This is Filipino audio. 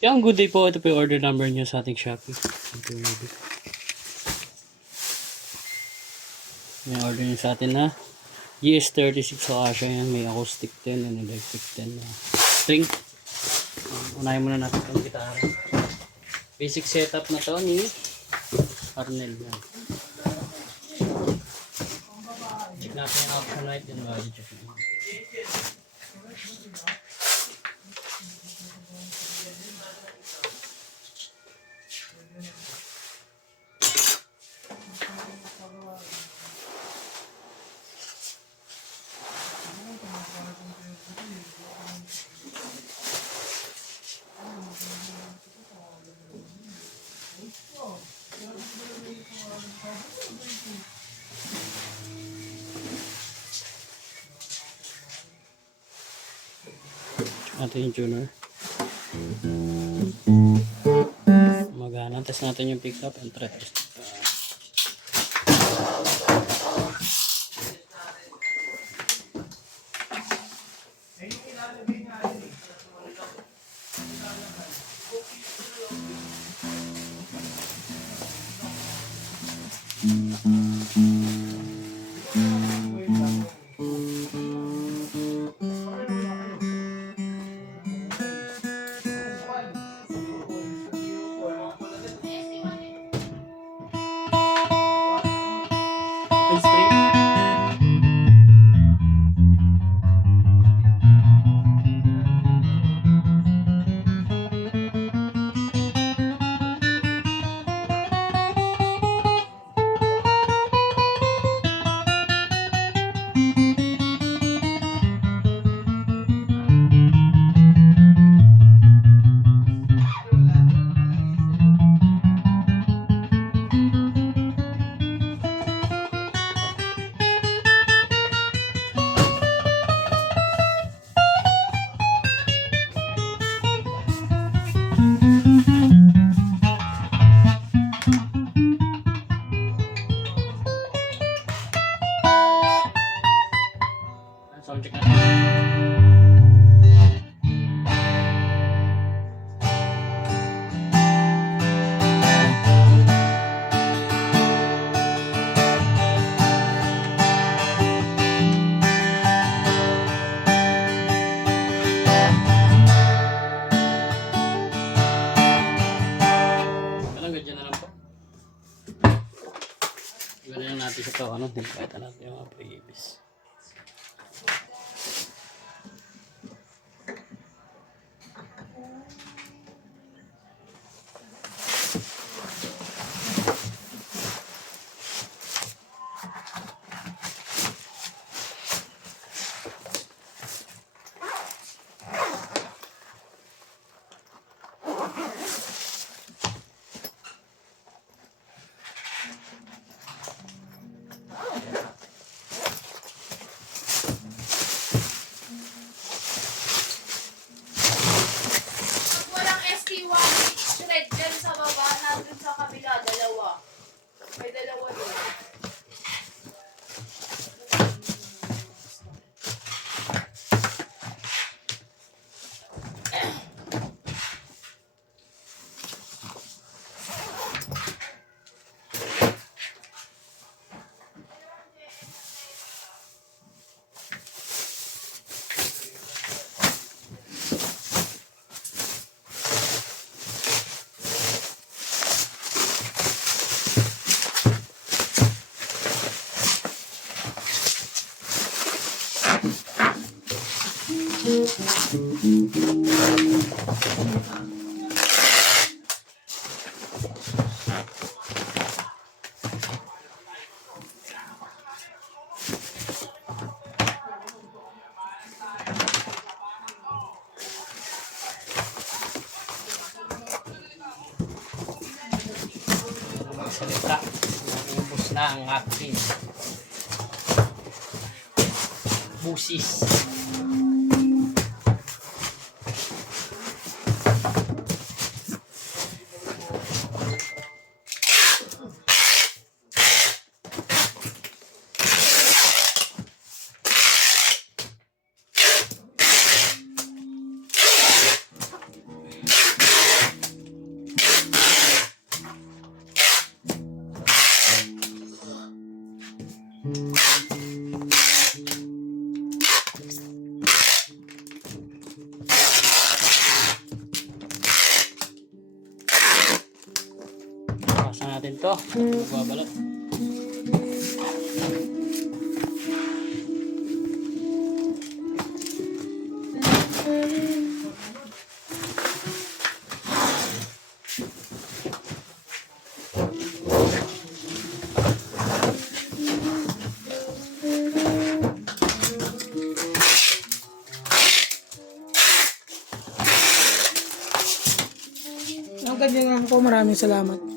Yung good day po, ito po yung order number niyo sa ating Shopee. Ito yung order. May order niyo sa atin na GS36 Acacia yan. May acoustic 10 and electric 10 na string. Unahin muna natin itong gitara. Basic setup na to ni Arnel yan. Check natin yung option light and value check. Natin yung tuner. Magana. Test natin yung pick up and try. Sound check natin. Ganun, ganyan na lang po. Ganyan natin sa ito. Nilipatan natin yung mga previous. May dalawa doon. Salita, ubos na ang aking busis. Pasa natin to. Babalot. Ang ganyan lang po. Maraming salamat.